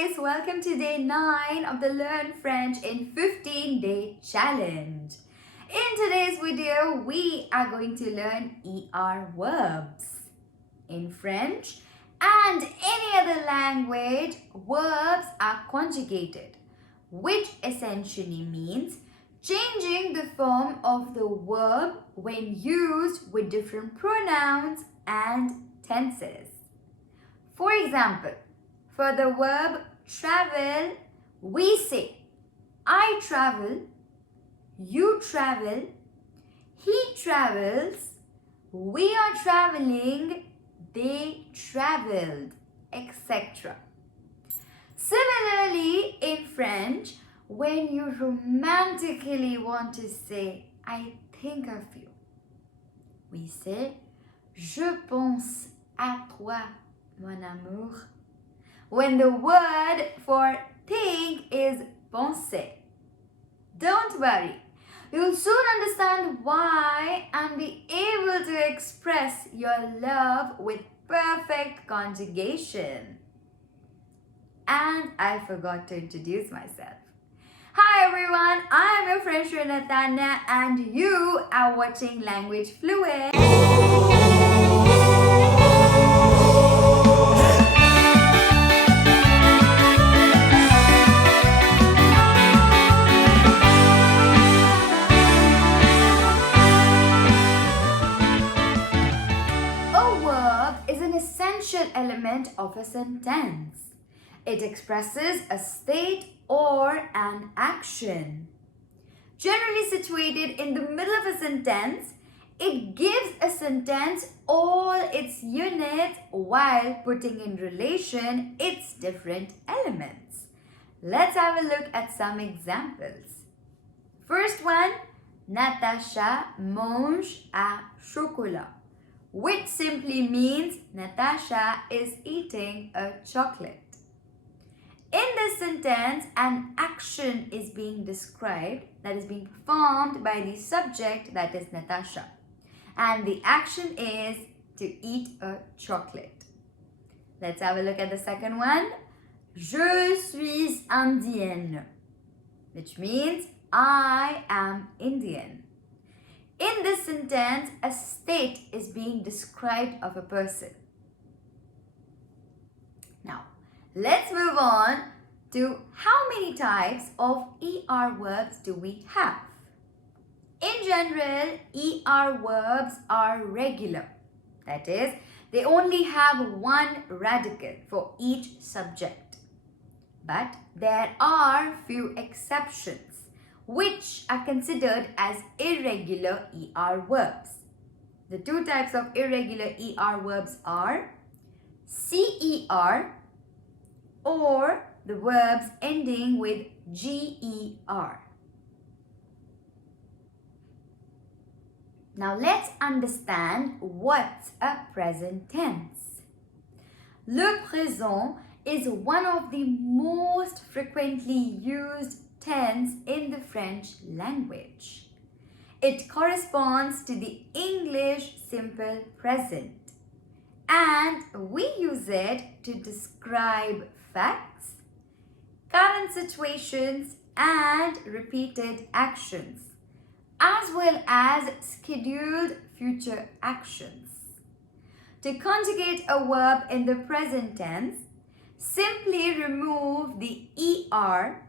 guys, welcome to day 9 of the Learn French in 15-day challenge. In today's video, we are going to learn ER verbs. In French and any other language, verbs are conjugated, which essentially means changing the form of the verb when used with different pronouns and tenses. For example, for the verb travel, we say, I travel, you travel, he travels, we are traveling, they traveled, etc. Similarly, in French, when you romantically want to say, I think of you, we say, je pense à toi, mon amour. When the word for think is penser. Don't worry, you'll soon understand why and be able to express your love with perfect conjugation. And I forgot to introduce myself. Hi everyone, I am your French tutor Nathania and you are watching Language Fluent. Element of a sentence. It expresses a state or an action. Generally situated in the middle of a sentence, it gives a sentence all its units while putting in relation its different elements. Let's have a look at some examples. First one, Natasha mange un chocolat, which simply means Natasha is eating a chocolate. In this sentence, an action is being described that is being performed by the subject, that is Natasha. And the action is to eat a chocolate. Let's have a look at the second one. Je suis indienne, which means I am Indian. In this sentence, a state is being described of a person. Now, let's move on to how many types of ER verbs do we have? In general, ER verbs are regular. That is, they only have one radical for each subject. But there are few exceptions, which are considered as irregular ER verbs. The two types of irregular ER verbs are CER or the verbs ending with GER. Now let's understand what's a present tense. Le présent is one of the most frequently used tense in the French language. It corresponds to the English simple present and we use it to describe facts, current situations and repeated actions, as well as scheduled future actions. To conjugate a verb in the present tense, simply remove the ER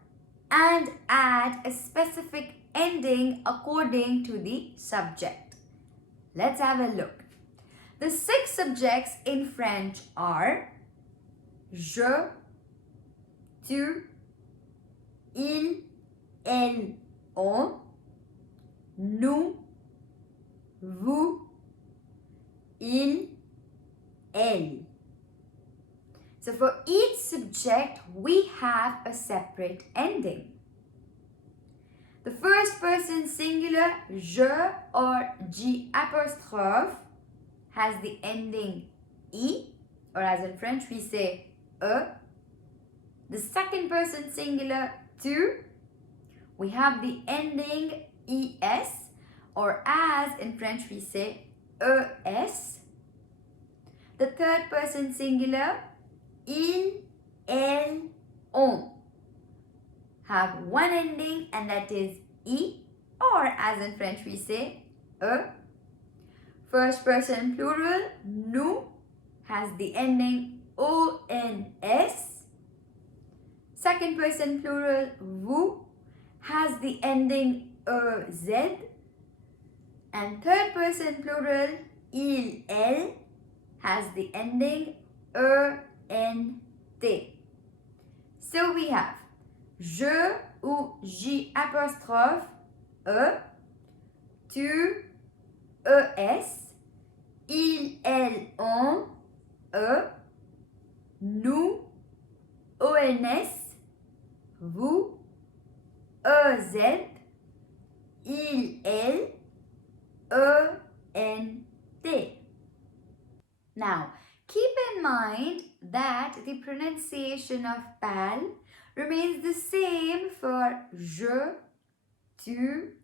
and add a specific ending according to the subject. Let's have a look. The 6 subjects in French are je, tu, il, elle, on, nous, vous, il, elle. So for each subject, we have a separate ending. The first person singular, je or G apostrophe, has the ending I, or as in French we say E. The second person singular, tu, we have the ending ES, or as in French we say ES. The third person singular, il, elle, one ending, and that is I, or as in French we say E. First person plural, nous, has the ending ONS. Second person plural, vous, has the ending EZ. And third person plural, il, elle, has the ending ENT. So we have je ou J apostrophe E, tu, ES, il, elle, on, E, nous, ONS, vous, EZ, il, elle, ENT. Now, keep in mind that the pronunciation of pal remains the same for je, tu,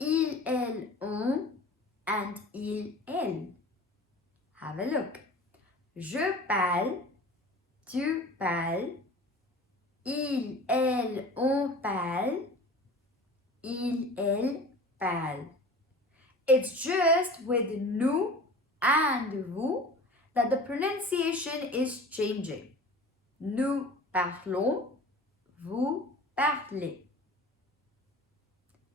il, elle, on, and il, elle. Have a look. Je pal, tu pal, il, elle, on pal, il, elle, pal. It's just with nous and vous that the pronunciation is changing. Nous parlons, vous parlez.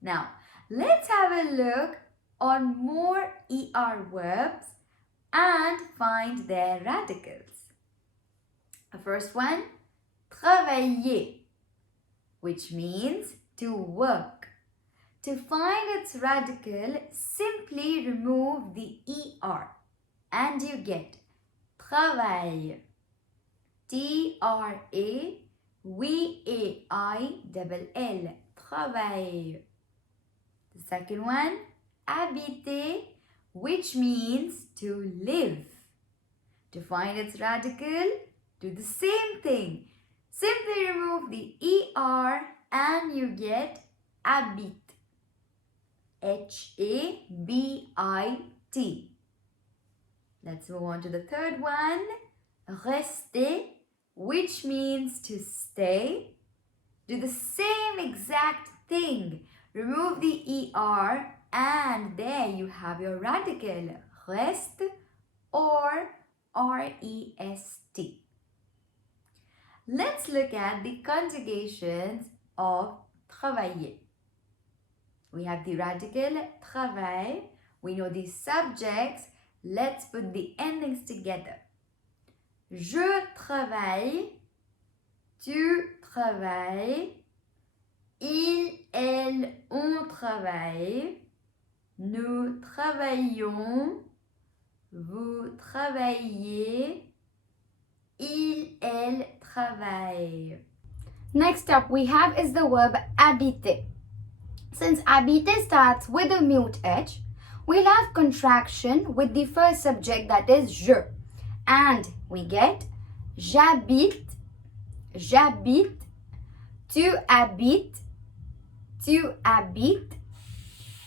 Now, let's have a look on more ER verbs and find their radicals. The first one, travailler, which means to work. To find its radical, simply remove the ER and you get travail. T-R-A-V-A-I-L-L. Travail. The second one, habiter, which means to live. To find its radical, do the same thing. Simply remove the ER and you get habite. H-A-B-I-T. Let's move on to the third one. Rester, which means to stay. Do the same exact thing. Remove the ER and there you have your radical. Reste or R-E-S-T. Let's look at the conjugations of travailler. We have the radical travail. We know the subjects. Let's put the endings together. Je travaille, tu travailles, il, elle, on travaille, nous travaillons, vous travaillez, il, elle travaille. Next up we have is the verb habiter. Since habiter starts with a mute H, we'll have contraction with the first subject, that is je. And we get j'habite, j'habite, tu habites, tu habites,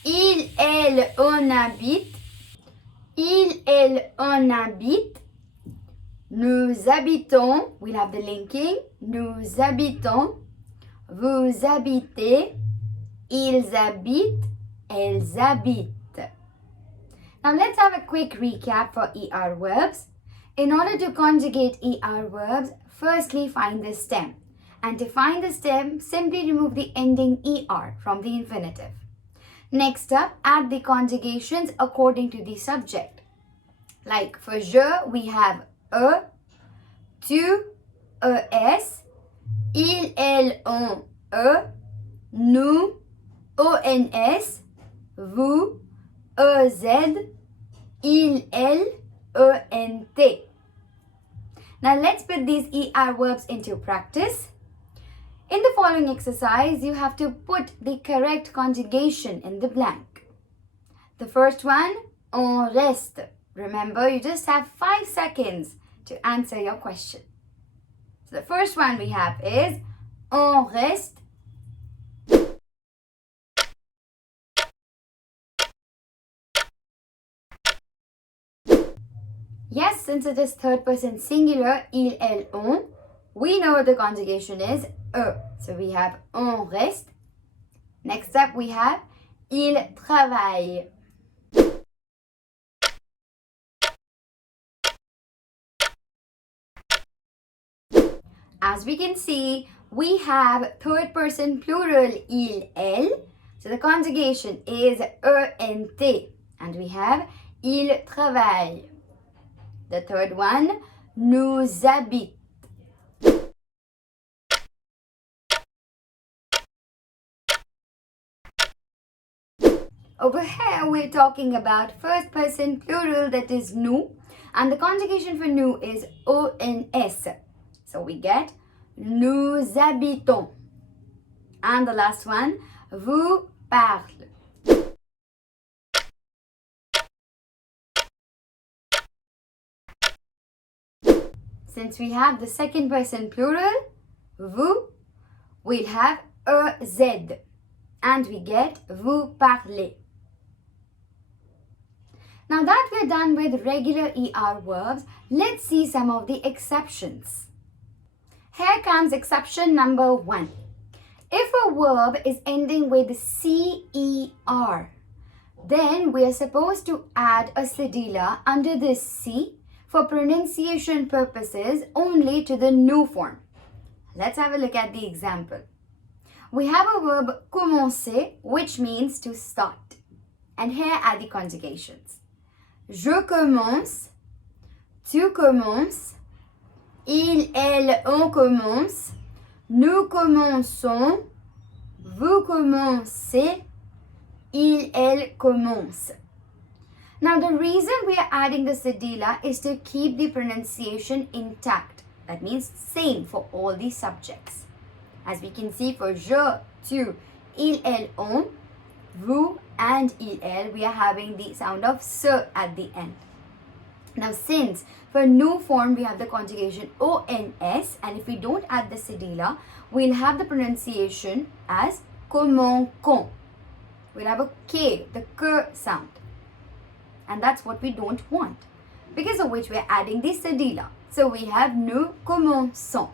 il, elle, on habite, il, elle, on habite, nous habitons, we'll have the linking, nous habitons, vous habitez, ils habitent, elles habitent. Now let's have a quick recap for ER verbs. In order to conjugate ER verbs, firstly find the stem. And to find the stem, simply remove the ending ER from the infinitive. Next up, add the conjugations according to the subject. Like for je, we have E, tu, ES, il, elle, on, E, nous, ONS, vous, EZ, il, elle, ENT. Now let's put these ER verbs into practice. In the following exercise, you have to put the correct conjugation in the blank. The first one, on reste. Remember, you just have 5 seconds to answer your question. So the first one we have is on reste. Yes, since it is third person singular, il, elle, on. We know what the conjugation is, e. So we have on reste. Next up, we have il travaille. As we can see, we have third person plural il, elle. So the conjugation is ENT. And we have il travaille. The third one, nous habite. Over here, we're talking about first person plural, that is nous. And the conjugation for nous is ONS. So we get nous habitons. And the last one, vous parle. Since we have the second person plural, vous, we'll have EZ. And we get vous parlez. Now that we're done with regular ER verbs, let's see some of the exceptions. Here comes exception number 1. If a verb is ending with CER, then we are supposed to add a cedilla under this C for pronunciation purposes only to the nous form. Let's have a look at the example. We have a verb commencer, which means to start. And here are the conjugations. Je commence, tu commences, il, elle, on commence, nous commençons, vous commencez, il, elle commence. Now the reason we are adding the cedilla is to keep the pronunciation intact. That means same for all these subjects. As we can see for je, tu, il, elle, on, vous and il, elle, we are having the sound of se at the end. Now since for nous form we have the conjugation ONS, and if we don't add the cedilla, we'll have the pronunciation as comment con. We'll have a K, the K sound. And that's what we don't want. Because of which we're adding the cedilla. So we have nous commençons.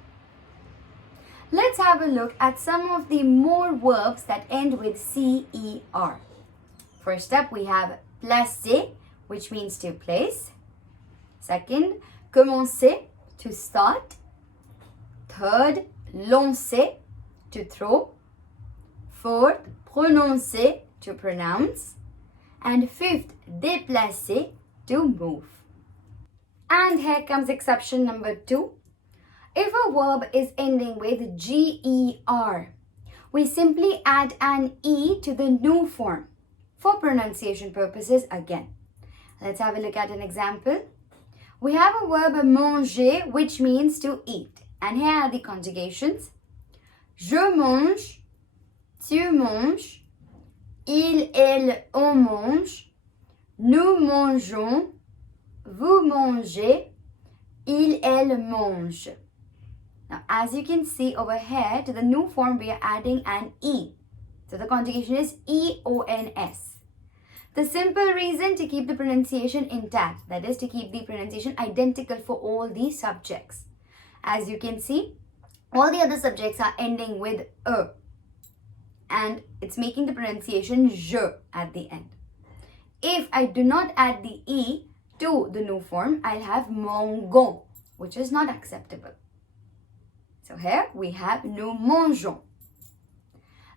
Let's have a look at some of the more verbs that end with CER. First up, we have placer, which means to place. Second, commencer, to start. Third, lancer, to throw. Fourth, prononcer, to pronounce. And fifth, déplacer, to move. And here comes exception number 2. If a verb is ending with GER, we simply add an E to the nous form for pronunciation purposes again. Let's have a look at an example. We have a verb manger, which means to eat. And here are the conjugations. Je mange, tu manges, il, elle, on mange, nous mangeons, vous mangez, il, elle mange. Now, as you can see over here, to the nous form, we are adding an E. So the conjugation is EONS. The simple reason to keep the pronunciation intact, that is to keep the pronunciation identical for all these subjects. As you can see, all the other subjects are ending with E. And it's making the pronunciation je at the end. If I do not add the E to the nous form, I'll have mangon, which is not acceptable. So here we have nous mangeons.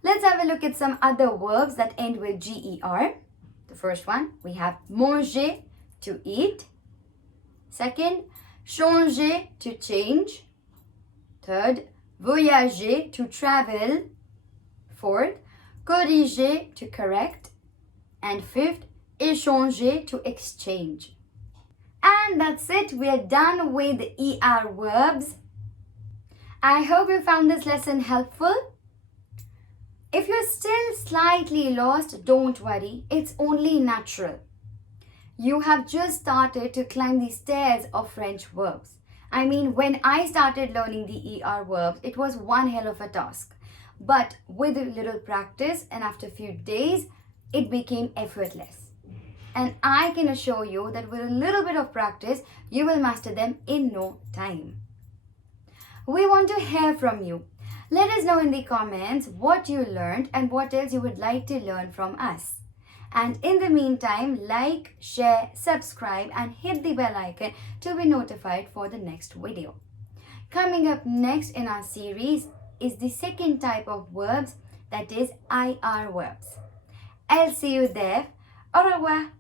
Let's have a look at some other verbs that end with GER. The first one, we have manger, to eat. Second, changer, to change. Third, voyager, to travel. Fourth, corriger, to correct. And fifth, échanger, to exchange. And that's it. We are done with ER verbs. I hope you found this lesson helpful. If you're still slightly lost, don't worry. It's only natural. You have just started to climb the stairs of French verbs. I mean, when I started learning the ER verbs, it was one hell of a task. But with a little practice and after a few days, it became effortless. And I can assure you that with a little bit of practice, you will master them in no time. We want to hear from you. Let us know in the comments what you learned and what else you would like to learn from us. And in the meantime, like, share, subscribe and hit the bell icon to be notified for the next video. Coming up next in our series is the second type of verbs, that is IR verbs. I'll see you there. Au revoir.